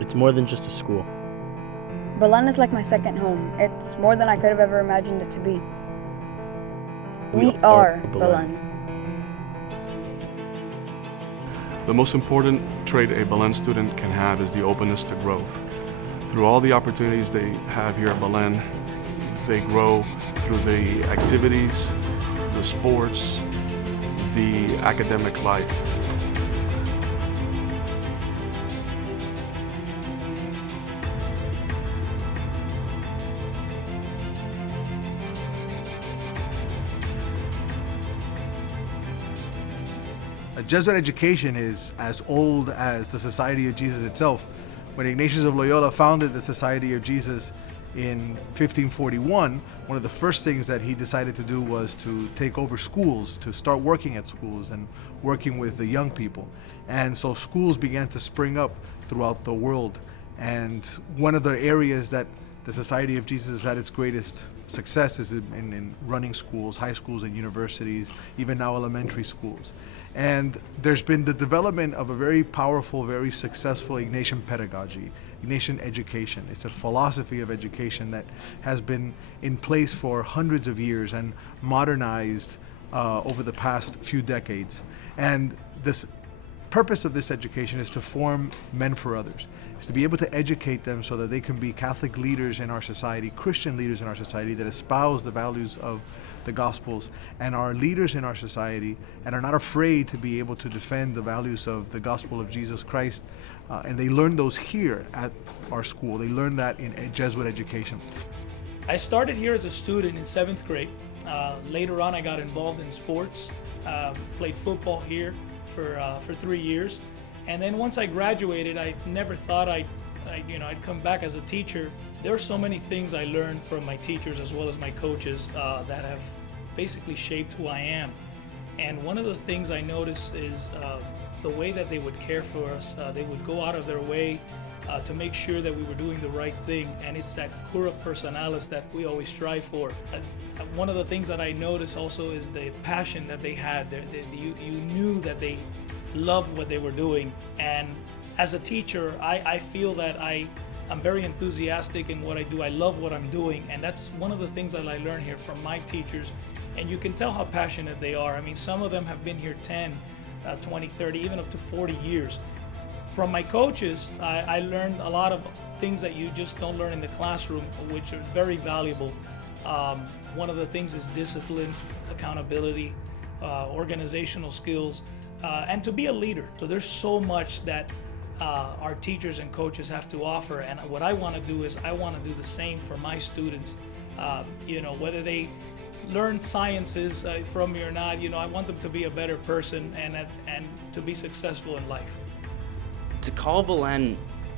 It's more than just a school. Belen is like my second home. It's more than I could have ever imagined it to be. We are Belen. The most important trait a Belen student can have is the openness to growth. Through all the opportunities they have here at Belen, they grow through the activities, the sports, the academic life. A Jesuit education is as old as the Society of Jesus itself. When Ignatius of Loyola founded the Society of Jesus in 1541, one of the first things that he decided to do was to take over schools, to start working at schools and working with the young people. And so schools began to spring up throughout the world. And one of the areas that the Society of Jesus had its greatest success is in running schools, high schools and universities, even now elementary schools. And there's been the development of a very powerful, very successful Ignatian pedagogy, Ignatian education. It's a philosophy of education that has been in place for hundreds of years and modernized over the past few decades. And this purpose of this education is to form men for others. It's to be able to educate them so that they can be Catholic leaders in our society, Christian leaders in our society that espouse the values of the Gospels and are leaders in our society and are not afraid to be able to defend the values of the Gospel of Jesus Christ. And they learn those here at our school. They learn that in Jesuit education. I started here as a student in 7th grade. Later on, I got involved in sports, played football here for 3 years. And then once I graduated, I never thought I'd come back as a teacher. There are so many things I learned from my teachers as well as my coaches that have basically shaped who I am. And one of the things I noticed is the way that they would care for us. They would go out of their way to make sure that we were doing the right thing. And it's that cura personalis that we always strive for. One of the things that I noticed also is the passion that they had. You knew that they loved what they were doing. And as a teacher, I feel that I'm very enthusiastic in what I do. I love what I'm doing, and that's one of the things that I learned here from my teachers. And you can tell how passionate they are. I mean, some of them have been here 10, 20, 30, even up to 40 years. From my coaches, I learned a lot of things that you just don't learn in the classroom, which are very valuable. One of the things is discipline, accountability, organizational skills, and to be a leader. So there's so much that our teachers and coaches have to offer, and what I want to do is I want to do the same for my students. Whether they learn sciences from me or not, I want them to be a better person and to be successful in life. To call Belen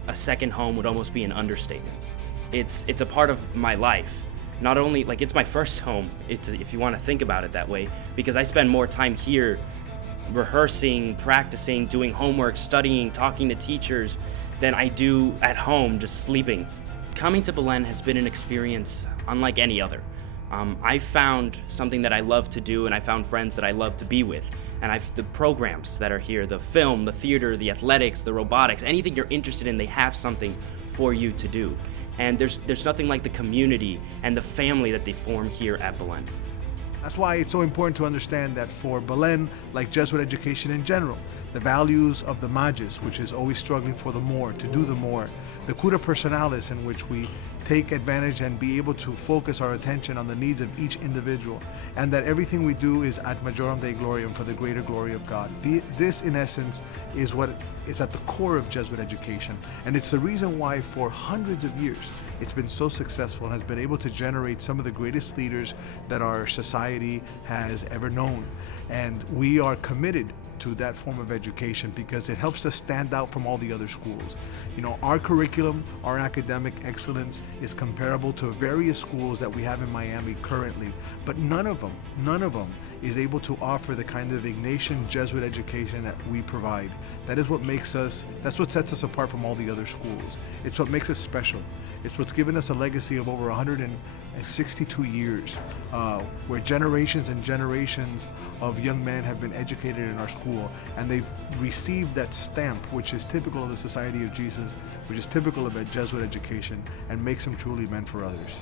a second home would almost be an understatement. It's a part of my life. Not only, it's my first home, if you want to think about it that way, because I spend more time here rehearsing, practicing, doing homework, studying, talking to teachers than I do at home just sleeping. Coming to Belen has been an experience unlike any other. I found something that I love to do, and I found friends that I love to be with. And the programs that are here, the film, the theater, the athletics, the robotics, anything you're interested in, they have something for you to do. And there's nothing like the community and the family that they form here at Belen. That's why it's so important to understand that for Belen, like Jesuit education in general, the values of the magis, which is always struggling for the more, to do the more, the cura personalis, in which we take advantage and be able to focus our attention on the needs of each individual, and that everything we do is ad majorem Dei gloriam, for the greater glory of God. This, in essence, is what is at the core of Jesuit education, and it's the reason why for hundreds of years it's been so successful and has been able to generate some of the greatest leaders that our society has ever known. And we are committed to that form of education because it helps us stand out from all the other schools. Our curriculum, our academic excellence is comparable to various schools that we have in Miami currently, but none of them is able to offer the kind of Ignatian Jesuit education that we provide. That is what makes us, that's what sets us apart from all the other schools. It's what makes us special. It's what's given us a legacy of over 162 years, where generations and generations of young men have been educated in our school, and they've received that stamp, which is typical of the Society of Jesus, which is typical of a Jesuit education, and makes them truly men for others.